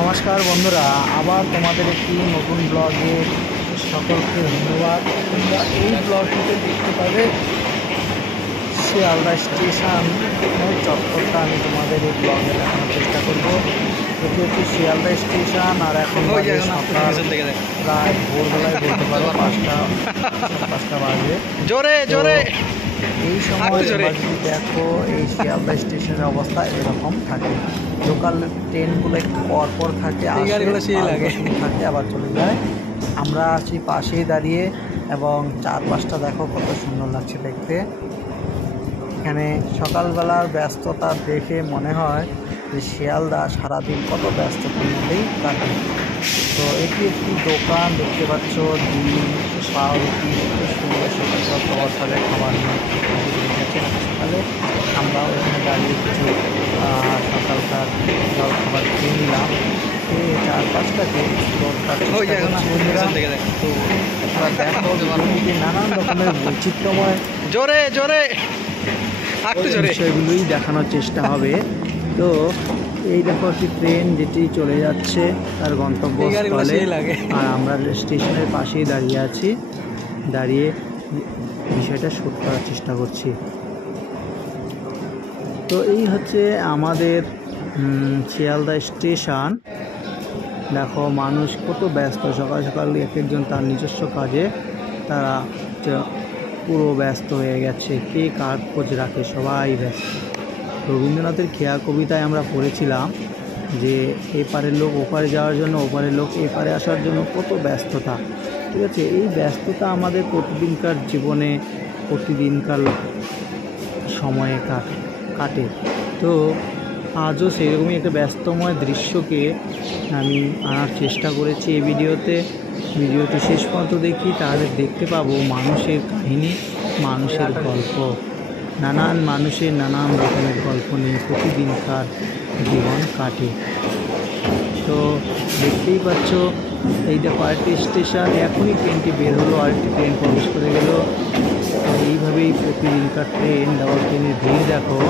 নমস্কার বন্ধুরা, আবার তোমাদের একটি নতুন ব্লগে সকলকে ধন্যবাদ। তোমরা এই ব্লগটিতে দেখতে পাবে শিয়ালদা স্টেশন চত্বরটা আমি তোমাদের এই ব্লগে দেখানোর চেষ্টা করব। এটি হচ্ছে শিয়ালদা স্টেশন, আর এখন সকাল প্রায় ভোরবেলায় বলতে পারো 5টা বাজে। জোরে জোরে এই সময় যদি দেখো এই শিয়ালদা স্টেশনের অবস্থা এরকম থাকে। লোকাল ট্রেনগুলো একটু পরপর থাকে, থাকে আবার চলে যায়। আমরা আছি পাশেই দাঁড়িয়ে এবং চারপাশটা দেখো কত সুন্দর লাগছে দেখতে। এখানে সকালবেলার ব্যস্ততা দেখে মনে হয় যে শিয়ালদা সারাদিন কত ব্যস্ততার মধ্যেই কাটে। তো এটি একটি দোকান দেখতে পাচ্ছ, ডিম, পাউরুটি, সুন্দর সকাল সকালে খাবার নিয়ে সকালে আমরা ওখানে দাঁড়িয়ে কিছু সকালকার জল খাবার খেয়ে নিলাম। চারপাশটাকে নানান রকমের বৈচিত্র্যময় জোরে জোরে বিষয়গুলোই দেখানোর চেষ্টা হবে। তো এই দেখো একটি ট্রেন যেটি চলে যাচ্ছে তার গন্তব্যস্থলে, আর আমরা স্টেশনের পাশেই দাঁড়িয়ে বিষয়টা শুট করার চেষ্টা করছি। তো এই হচ্ছে আমাদের শিয়ালদা স্টেশন। দেখো মানুষ কত ব্যস্ত, সকাল সকাল এক একজন তার নিজস্ব কাজে তারা পুরো ব্যস্ত হয়ে গেছে। কে কার খোঁজ রাখে, সবাই ব্যস্ত। রবীন্দ্রনাথের খেয়া কবিতায় আমরা পড়েছিলাম যে এপারের লোক ওপারে যাওয়ার জন্য, ওপারের লোক এপারে আসার জন্য কত ব্যস্ততা। ঠিক আছে, এই ব্যস্ততা আমাদের প্রতিদিনকার জীবনে প্রতিদিনকার সময়ে কাটে। তো আজও সেরকমই একটা ব্যস্তময় দৃশ্যকে আমি আনার চেষ্টা করেছি এই ভিডিওটি শেষ পর্যন্ত দেখি, তাহলে দেখতে পাবো মানুষের কাহিনী, মানুষের গল্প, নানান মানুষের নানান রকমের গল্প নিয়ে প্রতিদিনকার জীবন কাটে। তো দেখতেই পাচ্ছ এই দেখো আরেকটি স্টেশন, এখনই ট্রেনটি বের হলো, আরেকটি ট্রেন প্রবেশ করে গেল। এইভাবেই প্রতিদিনকার ট্রেন, ডাবল ট্রেনের ভিড় দেখো।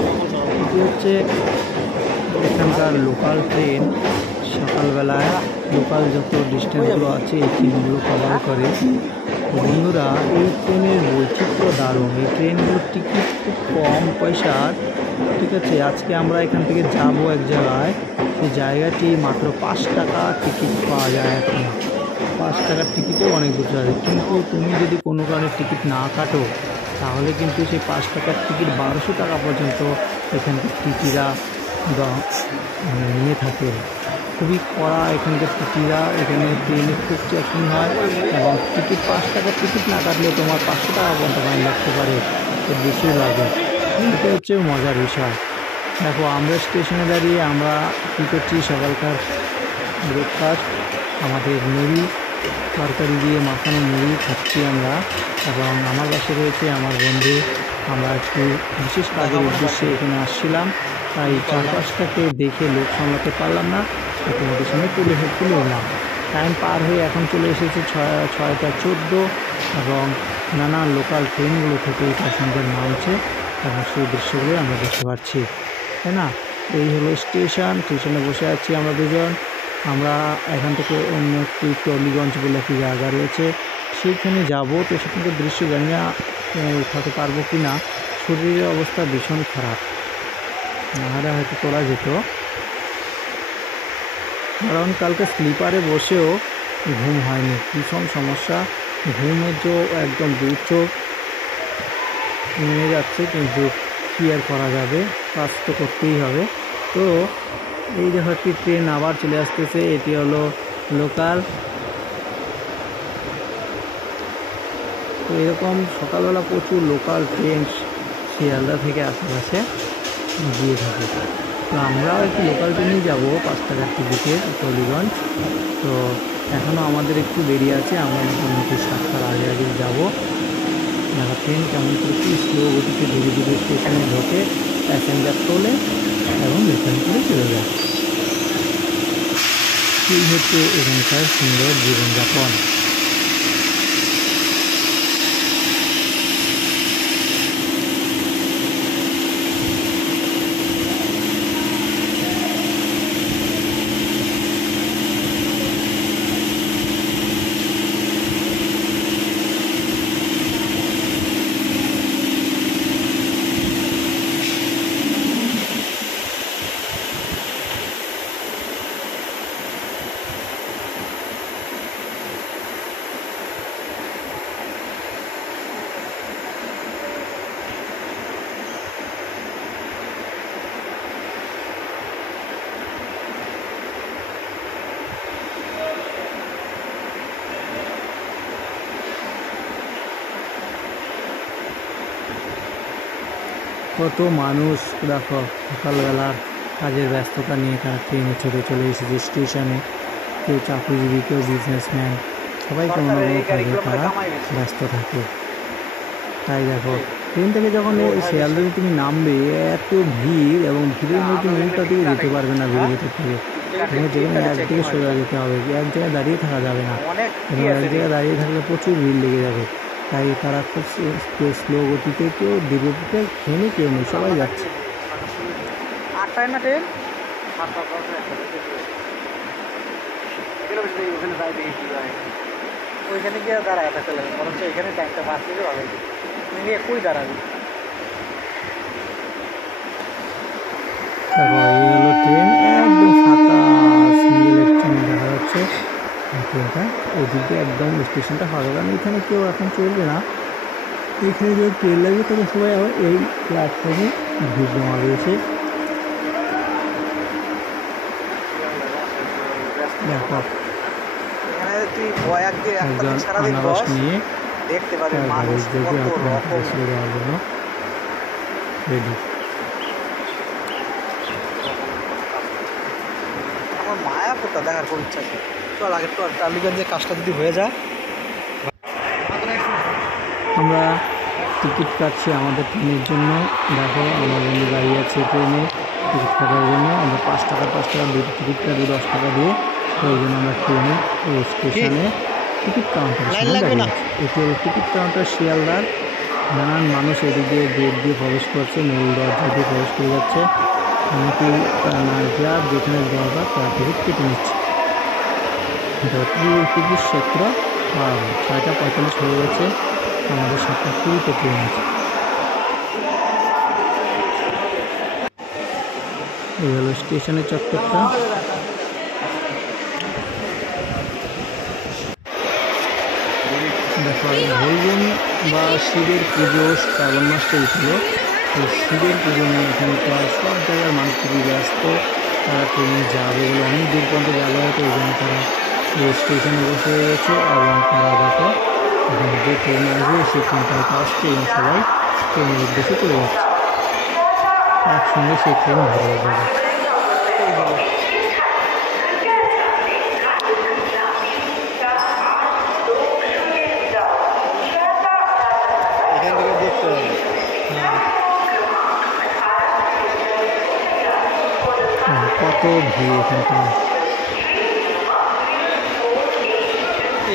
এটি হচ্ছে এখানকার লোকাল ট্রেন। সকালবেলায় লোকাল যত ডিস্টেন্সগুলো আছে এই ট্রেনগুলো কভার করে। বন্ধুরা, এই ট্রেনের বৈচিত্র্য দারুণ। এই ট্রেনগুলোর টিকিট খুব কম পয়সার। ঠিক আছে, আজকে আমরা এখান থেকে যাব এক জায়গায়, সেই জায়গাটি মাত্র 5 টাকা টিকিট পাওয়া যায়। এখন 5 টাকার টিকিটেও অনেক দূর যাবে, কিন্তু তুমি যদি কোনো কারণে টিকিট না কাটো তাহলে কিন্তু সেই 5 টাকার টিকিট 1200 টাকা পর্যন্ত এখানকার টিটিরা নিয়ে থাকে। খুবই কড়া এখানকার টিটিরা। এখানে ট্রেনে খুব চেকিং হয় এবং টিকিট 5 টাকার টিকিট না কাটলে তোমার 500 টাকা পর্যন্ত ফাইন লাগতে পারে, এর বেশি লাগে। এটা হচ্ছে মজার বিষয়। দেখো আমরা স্টেশনে দাঁড়িয়ে আমরা কী করছি, সকালকার ব্রেকফাস্ট আমাদের মুড়ি তরকারি দিয়ে মাখানো মুড়ি খাচ্ছি আমরা। এবং আমার পাশে রয়েছে আমার বন্ধু। আমরা একটু বিশেষ কাজের উদ্দেশ্যে এখানে আসছিলাম, তাই চারপাশটাকে দেখে লোক সামলাতে পারলাম না, তোমাদের সঙ্গে তুলে এলাম। টাইম পার হয়ে এখন চলে এসেছে 6টা 14 এবং নানান লোকাল ট্রেনগুলো থেকে প্যাসেঞ্জার নামছে এবং সেই দৃশ্যগুলো আমরা দেখতে পাচ্ছি, তাই না? এই হলো স্টেশনে বসে আছি আমরা দুজন। আমরা এখান থেকে অন্য একটি টলিগঞ্জ বলে একটি জায়গা রয়েছে, সেইখানে যাব। তো সেখানকার দৃশ্য জানি না উঠাতে পারবো কি না, শরীরের অবস্থা ভীষণ খারাপ, নাহলে হয়তো তোলা যেত। কারণ কালকে স্লিপারে বসেও ঘুম হয়নি, ভীষণ সমস্যা। ঘুমের যে একদম দুচোখ নেমে যাচ্ছে, কিন্তু কী আর করা যাবে, কাজ তো করতেই হবে। তো এই দেখো একটি ট্রেন আবার চলে আসতেছে, এটি হলো লোকাল। তো এরকম সকালবেলা প্রচুর লোকাল ট্রেন শিয়ালদা থেকে আশেপাশে গিয়ে থাকে। তো আমরাও একটু লোকাল ট্রেনেই যাবো 5 টাকার টিকিটের টলিগঞ্জ। তো এখনও আমাদের একটু দেরি আছে, আমরা মোটামুটি 7টার আগে যাবো। দেখা ট্রেন কেমন করে কি স্লো গতিতে ধীরে ধীরে স্টেশনে ঢোকে, প্যাসেঞ্জার তোলে এবং রিটার্ন করে চলে যায়। এই হচ্ছে এখানকার সুন্দর জীবনযাপন। কত মানুষ দেখো সকালবেলার কাজের ব্যস্ততা নিয়ে তারা ট্রেনে চড়ে চলে এসেছে স্টেশনে। কেউ চাকরিজীবী, কেউ বিজনেসম্যান, সবাই কোনো না কোনো কাজে তারা ব্যস্ত থাকে। তাই দেখো ট্রেন থেকে যখন এই শিয়ালদাতে তুমি নামবে, এত ভিড় এবং ভিড়ের মধ্যে তুমি উল্টা দিকে যেতে পারবে না ভিড়ের ভিতর থেকে। এবং যেখানে একদিকে সোজা যেতে হবে, এক জায়গায় দাঁড়িয়ে থাকা যাবে না, এবং এক জায়গায় দাঁড়িয়ে থাকলে প্রচুর ভিড় লেগে যাবে। তাই তারা খুব কেউ স্লো গতিতে, কেউ ধীরে গতিতে, ট্রেনে কেউ নেই, সবাই যাচ্ছে। 8টায় না ট্রেন? ওইখানে গিয়ে দাঁড়ায় থাকতে লাগে, বরঞ্চ এখানে টাইমটা পাস করে ভালো। তুমি নিয়ে কই দাঁড়াবি? দেখো এই হলো ট্রেন, একদম ফাঁকা সিঙ্গেল ট্রেন দেখা যাচ্ছে। ট্রেনটা ওদিক দিয়ে একদম স্টেশনটা ফাঁকা, কারণ এখানে কেউ এখন চলবে না। এখানে যে ট্রেন লাগবে তখন সবাই আবার এই প্ল্যাটফর্মে ভিড় জমা রয়েছে। দেখো এখানে তুই বয়াক দিয়ে একটা একজন সারাদিন আনারস বস, নিয়ে দেখতে পারবি তার মানুষ বাড়ির দিকে কত রকম। ছেড়ে দেওয়ার জন্য রেডি। আমার মায়াপুরটা দেখার খুব ইচ্ছা আছে। চল আগে তো টালিগঞ্জের কাজটা যদি হয়ে যায়। আমরা টিকিট কাটছি আমাদের ট্রেনের জন্য। দেখো আমার বন্ধু দাঁড়িয়ে আছে ট্রেনে টিকিট কাটার জন্য। আমরা 5 টাকা দুটো টিকিট কাটি 10 টাকা দিয়ে। তো ওই জন্য আমরা ট্রেনে স্টেশনে টিকিট কাউন্টারের সামনে দাঁড়িয়ে আছি। এটি হলো টিকিট কাউন্টার শিয়ালদার। নানান মানুষ এদিক দিয়ে গেট দিয়ে প্রবেশ করছে, মূল দরজা দিয়ে প্রবেশ করে যাচ্ছে। অনেকেই যার যেখানে দরকার তারা টিকিট কেটে নিচ্ছে। টিকিট ক্ষেত্র 6:45 হয়ে গেছে, আমাদের 7:20 ট্রেন আছে। এই হলো স্টেশনের চত্বরটা। দেখো ভোলবন বা শিবের পুজো শ্রাবণ মাস চলছিল। তো শিবের পুজো নিয়ে এখানকার সব জায়গার মানুষ খুবই ব্যস্ত। তারা ট্রেনে যাবে বলে অনেক দূর পর্যন্ত যাবে, হয়তো ওই জন্য তারা স্টেশনে বসে রয়েছে। এবং তারা দেখো এখানে যে ট্রেন আসবে সেই ট্রেনটা হয়তো আসছে এবং সবাই ট্রেনের উদ্দেশ্যে চলে যাচ্ছে। একসঙ্গে সেই ট্রেন ভরে যাবে। এখান থেকে দেখতে হবে। কত ভিড় এখানটা।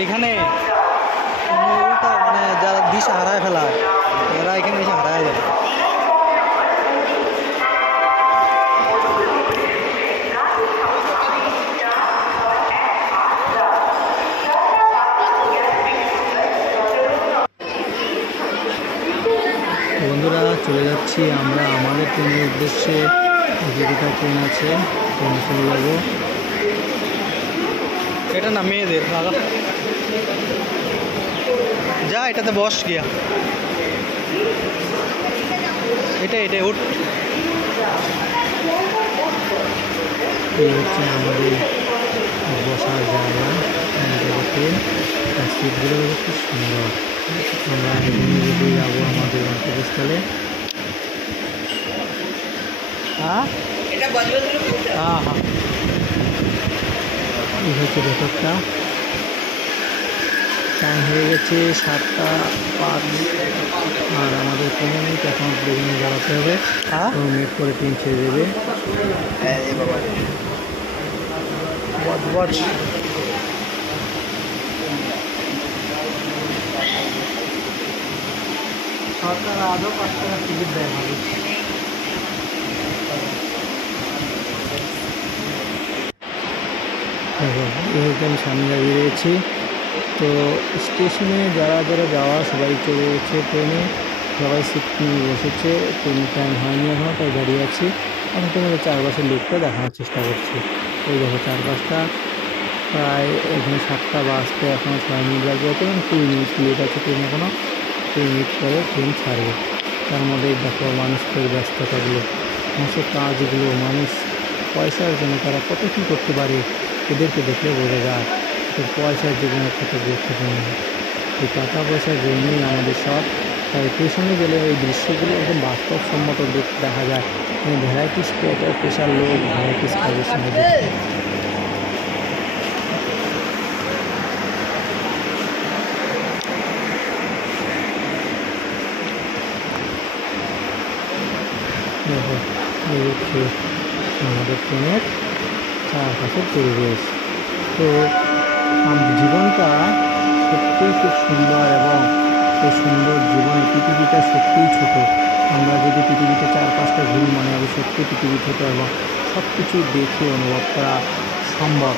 এখানে উল্টা মানে যারা দিশা হারায় ফেলায় এরা এখানে এসে হারায় যায়। বন্ধুরা চলে যাচ্ছি আমরা আমাদের ট্রেনের উদ্দেশ্যে। যেটা ট্রেন আছে ট্রেনে চলে যাবো। এটা না মেয়েদের দাদা, যা এটাতে বস গিয়া, এটাই উঠ। এই হচ্ছে আমাদের বসার জায়গা। ট্রেন সিটগুলো খুব সুন্দর। আমরা এগিয়ে যাবো আমাদের গন্তব্যস্থলে। হ্যাঁ হ্যাঁ হ্যাঁ, এই হচ্ছে ভেতরটা। টাইম হয়ে গেছে 7:05, আর আমাদের 15 মিনিট এখন বেরিয়ে দাঁড়াতে হবে। 15 মিনিট করে ট্রেন ছেড়ে দেবে। সরকার আদৌ 5 টাকা টিকিট দেয় ভালো। দেখো এই আমি সামনে দাঁড়িয়ে রয়েছি। তো স্টেশনে যারা যারা যাওয়া সবাই চলে গেছে ট্রেনে, সবাই সিট নিয়ে বসেছে। ট্রেনের টাইম হয়নি এখনও, তাই দাঁড়িয়ে আছি। আমি তোমাদের চারপাশের লুকটা দেখানোর চেষ্টা করছি। এই দেখো চারপাশটা প্রায় এখানে 7টা বাজতে এখনও 6 মিনিট বাকি আছে, এবং 2 মিনিট লেট আছে ট্রেন এখনও। 2 মিনিট পরে ট্রেন ছাড়বে। তার মধ্যে দেখো মানুষের ব্যস্ততাগুলো, মানুষের কাজগুলো, মানুষ পয়সার জন্য তারা কত কী করতে পারে এদেরকে দেখলে বোঝা যায় তো পয়সার জীবনে কত গুরুত্বপূর্ণ। এই টাকা পয়সার জন্যই আমাদের সব স্টেশনে গেলে ওই দৃশ্যগুলো একদম বাস্তবসম্মত দেখা যায়। ভ্যারাইটিস পেশার লোক ভ্যারাইটিস কাজের সঙ্গে যুক্ত। দেখো এই হচ্ছে আমাদের ট্রেনের চারপাশের পরিবেশ। তো জীবনটা সত্যিই খুব সুন্দর এবং এই সুন্দর জীবনে পৃথিবীটা সত্যিই ছোট। আমরা যদি পৃথিবীতে 4-5টা ঘুরি মনে হবে সত্যি পৃথিবী ছোট এবং সব কিছু দেখে অনুভব করা সম্ভব।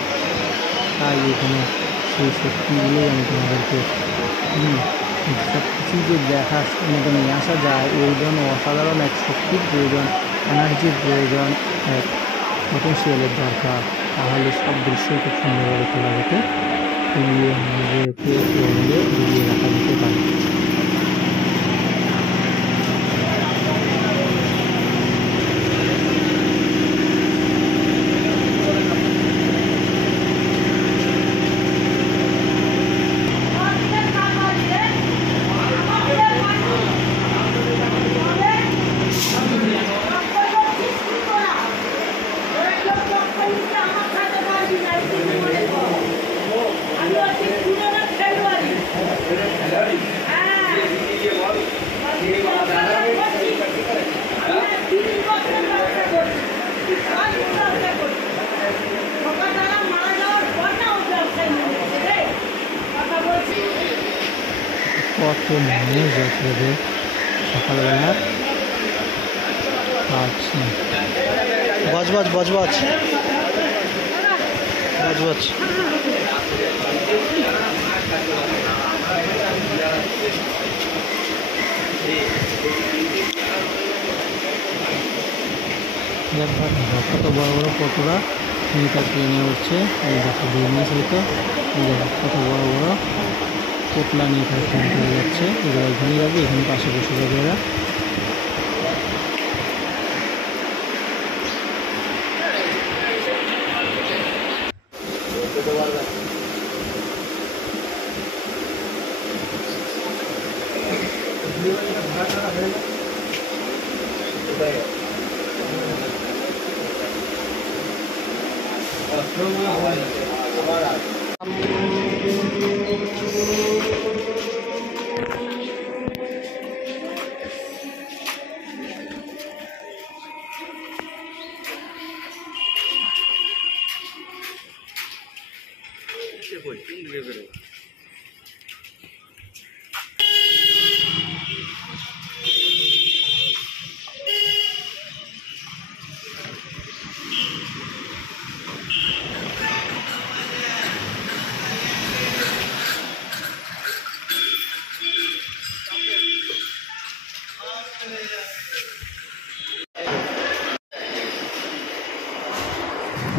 তাই এখানে সেই শক্তিগুলোই আমি তোমাদেরকে সব কিছু যে দেখার মতো নিয়ে আসা যায়, এই জন্য অসাধারণ এক শক্তির প্রয়োজন, এনার্জির প্রয়োজন, এক পটেন্সিয়ালের দরকার। তাহলে সব দৃশ্যই খুব সুন্দরভাবে তোলা যেত, তুলিয়ে নিজেকে ঘুরিয়ে রাখা যেতে পারে। কত মানুষ যাচ্ছে সকালবেলা। আচ্ছা বজবজ বজবজ বজবজ। কত বড় বড় পটুরা নৌকা ট্রেনে উঠছে। এই দেখো বিজনেস হয়তো এই দেখো কত বড় বড় পোটলা নিয়ে তারা ট্রেন চলে যাচ্ছে। এগুলো এখানে যাবে, এখানে পাশে বসে যাবে এরা।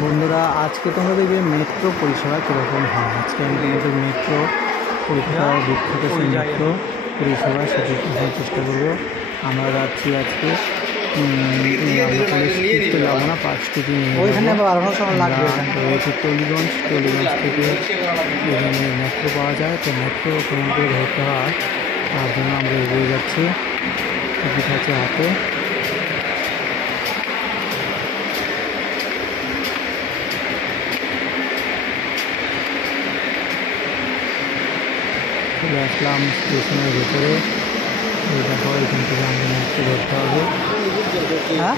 বন্ধুরা, আজকে তোমাদের যে মেট্রো পরিষেবা কীরকম হয়, আজকে আমি তোমাদের মেট্রো পরিষেবা বিখ্যাত সেই মেট্রো পরিষেবা সেটি দেখার চেষ্টা করবো। আমরা যাচ্ছি আজকে যাবো না, পার্ক স্ট্রিটে রয়েছে টলিগঞ্জ থেকে এখানে মেট্রো পাওয়া যায়। তো মেট্রো কেমন করে ধরতে হয় তার জন্য আমরা এগিয়ে যাচ্ছি, টিকিট আছে হাতে। চলে আসলাম স্টেশনের ভেতরে। দেখো এখান থেকে আমাদের মেট্রো ধরতে হবে। হ্যাঁ,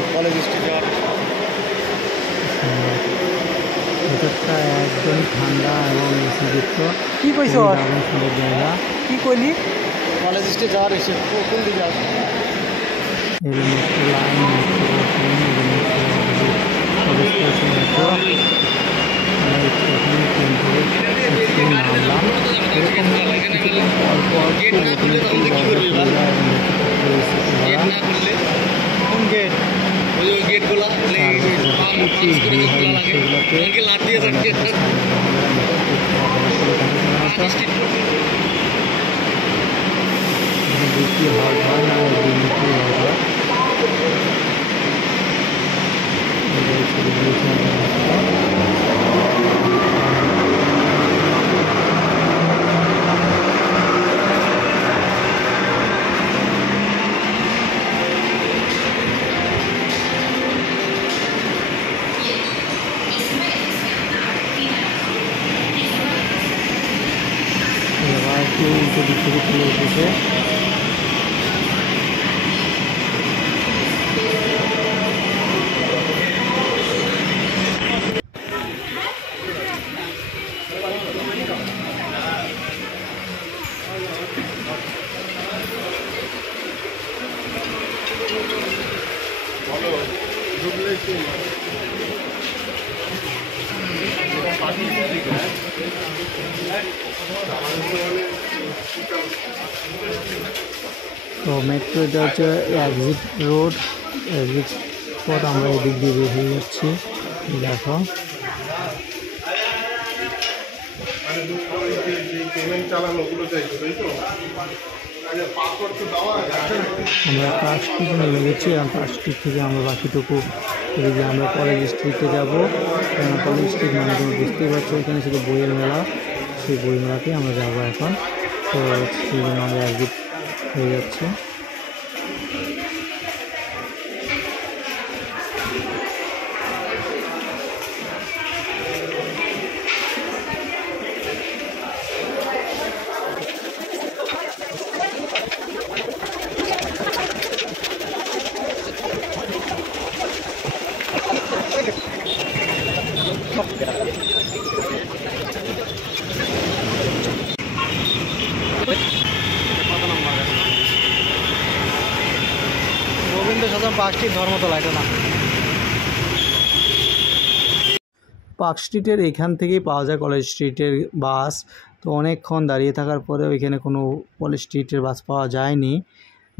ভেতরটা একদম ঠান্ডা এবং এসিযুক্ত। কি কইছ? দারুণ সুন্দর জায়গা। কি কইলি? কলেজ স্ট্রিট যাওয়ার এসে কোন দিকে আসবে? এই মেট্রো লাইন, মেট্রো প্রবেশ করেছে মেট্রো। এখানে ট্রেন থেকে নামলাম। এরকম কিছুদিন পর পর কোন গেট? গেটগুলো বৃষ্টি হওয়ার হয় না, বৃষ্টি হওয়ার হয়। দিক থেকে চলে এসেছে। তো মেট্রো এটা হচ্ছে এক্সিট রোড, এক্সিট পথ। আমরা এদিক দিয়ে বের হয়ে যাচ্ছি। দেখো আমরা পার্ক স্ট্রিটে নেমে গেছি, আর পার্ক স্ট্রিট থেকে আমরা বাকিটুকু এদিকে আমরা কলেজ স্ট্রিটে যাবো। কারণ কলেজ স্ট্রিট মানে তুমি বুঝতেই পারছো, এখানে শুধু বইয়ের মেলা, সেই বই মেলাতে আমরা যাবো এখন। তো সেই জন্য আমরা এক্সিট হয়ে যাচ্ছে। রবীন্দ্র সদন পার্ক স্ট্রিট ধর্মতলা, এটা না। পার্ক স্ট্রিটের এখান থেকেই পাওয়া যায় কলেজ স্ট্রিটের বাস। তো অনেকক্ষণ দাঁড়িয়ে থাকার পরেও এখানে কোনো কলেজ স্ট্রিটের বাস পাওয়া যায়নি,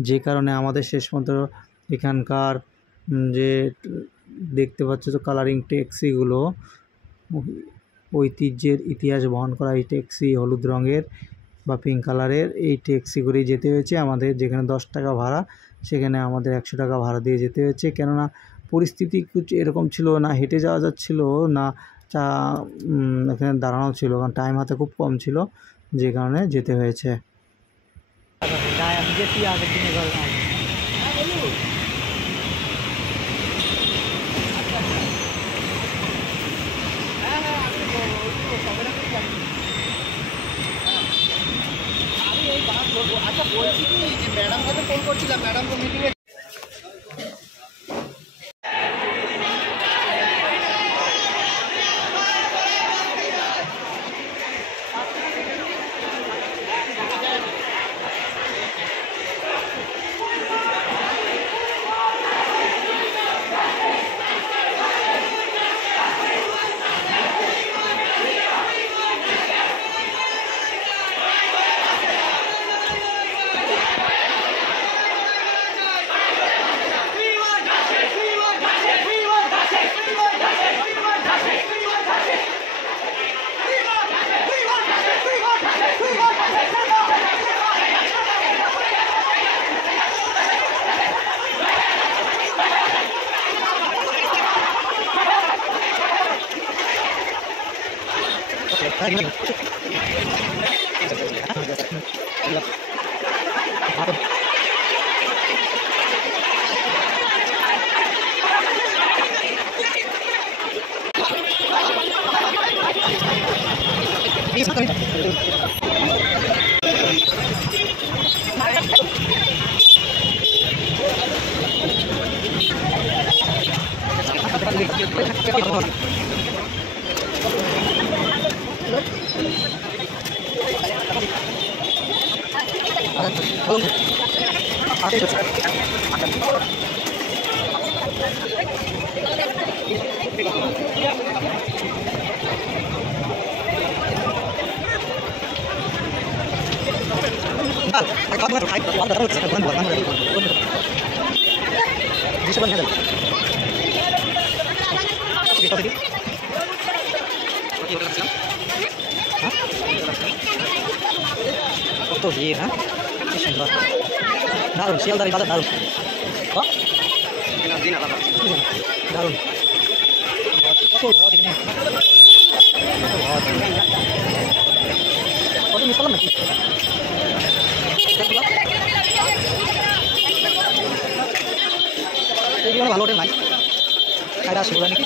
যে কারণে আমাদের শেষ পর্যন্ত এখানকার যে দেখতে পাচ্ছ তো কালারিং ট্যাক্সিগুলো, ঐতিহ্যের ইতিহাস বহন করা এই ট্যাক্সি, হলুদ রঙের বা পিঙ্ক কালারের, এই ট্যাক্সি করেই যেতে হয়েছে আমাদের। যেখানে 10 টাকা ভাড়া, সেখানে আমাদের 100 টাকা ভাড়া দিয়ে যেতে হয়েছে। কেননা পরিস্থিতি কিছু এরকম ছিল না, হেঁটে যাওয়া যাচ্ছিল না, এখানে দাঁড়ানো ছিল, কারণ টাইম হাতে খুব কম ছিল, যে কারণে যেতে হয়েছে। আচ্ছা বলছি কি যে ম্যাডাম কাছে ফোন করছিলাম, ম্যাডাম তো মিটিংয়ে। কত ভিড়, হ্যাঁ কি সুন্দর, দারুণ শিয়ালদারি বাজার, দারুণ দারুণ। কত মিস করলাম নাকি? এইগুলো ভালো হোটেল নাই, খাইতে আসবো নাকি?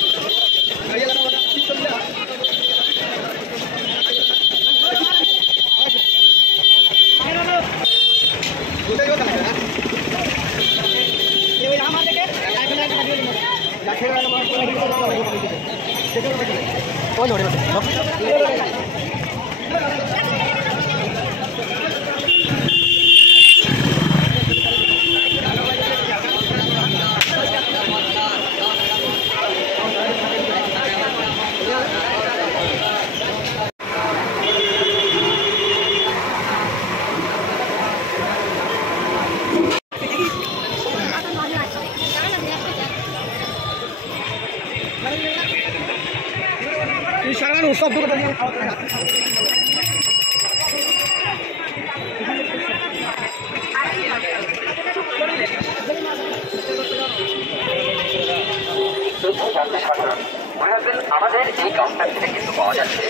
আমাদের এই কাউন্টার থেকে কিন্তু পাওয়া যাচ্ছে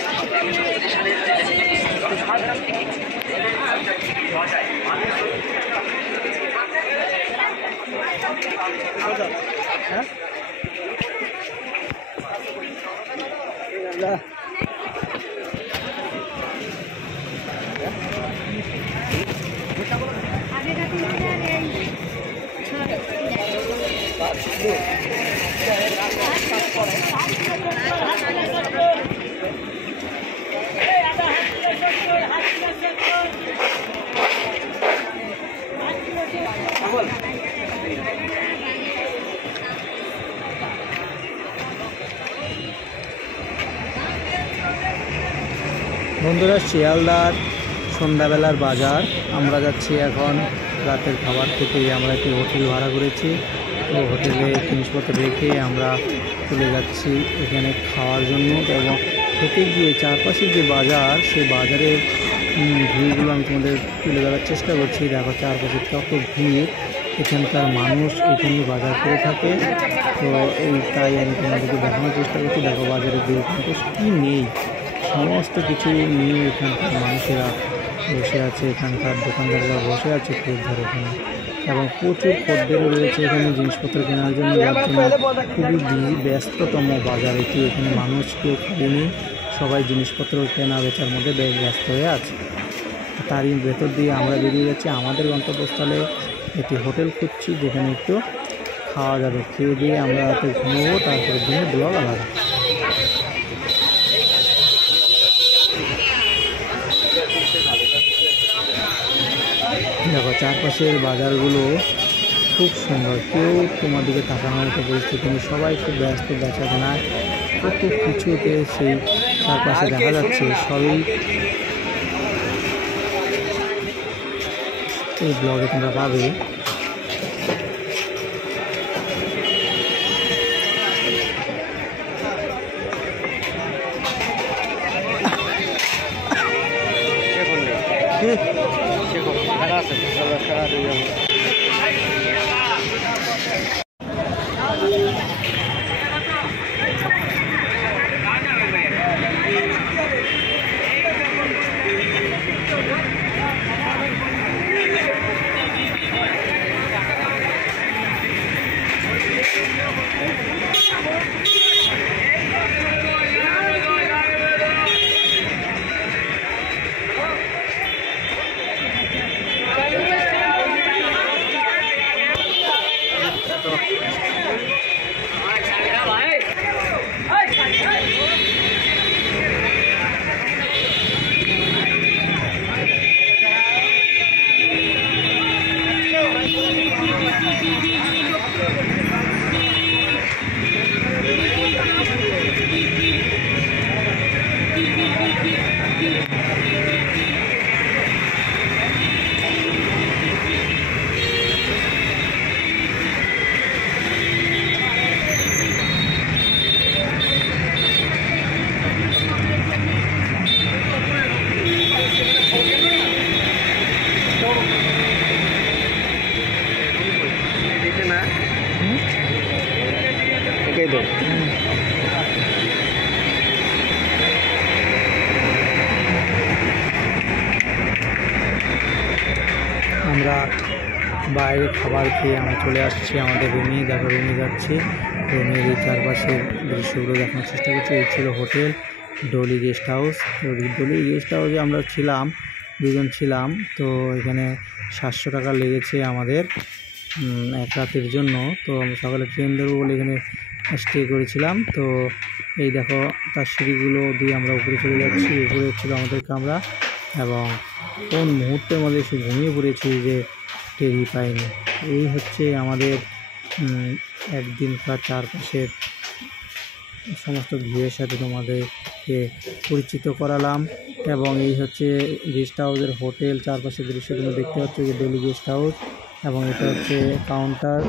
বন্ধুরা, শিয়ালদার সন্ধ্যাবেলার বাজার। আমরা যাচ্ছি এখন রাতের খাবার খেতে। আমরা একটি হোটেল ভাড়া করেছি, তো হোটেলে জিনিসপত্র রেখে আমরা চলে যাচ্ছি এখানে খাওয়ার জন্য। এবং খেতে গিয়ে চারপাশের যে বাজার, সেই বাজারের ভিউগুলো আমি তোমাদের তুলে ধরার চেষ্টা করছি। দেখো চারপাশে কত ভিড়, এখানকার মানুষ এখানে বাজার করে থাকে। তো তাই আমি তোমাদেরকে দেখানোর চেষ্টা করছি। দেখো বাজারে ভিড় কিন্তু কী নেই, সমস্ত কিছু নিয়ে এখানকার মানুষেরা বসে আছে, এখানকার দোকানদাররা বসে আছে খদ্দের এখানে। এবং প্রচুর খদ্দেরও রয়েছে এখানে জিনিসপত্র কেনার জন্য, যার জন্য খুবই ব্যস্ততম বাজার এটি। এখানে মানুষ কেউ খালি নেই, সবাই জিনিসপত্র কেনা বেচার মধ্যে ব্যস্ত হয়ে আছে। তারই ভেতর দিয়ে আমরা বেরিয়ে যাচ্ছি আমাদের গন্তব্যস্থলে। একটি হোটেল খুঁজছি যেখানে একটু খাওয়া যাবে। খেয়ে দিয়ে আমরা রাতে ঘুমবো, তারপরে দিনে ব্লগ আলাদা। দেখো চারপাশের বাজারগুলো খুব সুন্দর, কেউ তোমার দিকে তাকানোর মতো পরিস্থিতি নেই, সবাই খুব ব্যস্ত বেচা কেনায়। কত কিছুতে সেই চারপাশে দেখা যাচ্ছে, সবই এই ব্লগে তোমরা পাবে। আমরা বাইরে খাবার খেয়ে আমরা চলে আসছি আমাদের রুমে। দেখো রুমে যাচ্ছি, রুমের এই চারপাশের দৃশ্যগুলো দেখানোর চেষ্টা করছি। এই ছিল হোটেল ডলি গেস্ট হাউস। তো ডলি গেস্ট হাউসে আমরা ছিলাম, দুজন ছিলাম। তো এখানে 700 টাকা লেগেছে আমাদের এক রাতের জন্য। তো আমরা সকালে ট্রেন ধরবো বলে এখানে স্টে করেছিলাম। তো এই দেখো তার সিঁড়িগুলো দিয়ে আমরা উপরে চলে যাচ্ছি। উপরে ছিল আমাদের কামরা এবং কোন মুহূর্তের মধ্যে সে ঘুমিয়ে পড়েছি যে টেরই পাইনি। এই হচ্ছে আমাদের একদিনকার চারপাশের সমস্ত ভিউয়ের সাথে তোমাদেরকে পরিচিত করালাম। এবং এই হচ্ছে গেস্ট হাউসের হোটেল, চারপাশের দৃশ্য তুমি দেখতে পাচ্ছ যে ডেলি গেস্ট হাউস, এবং এটা হচ্ছে কাউন্টার।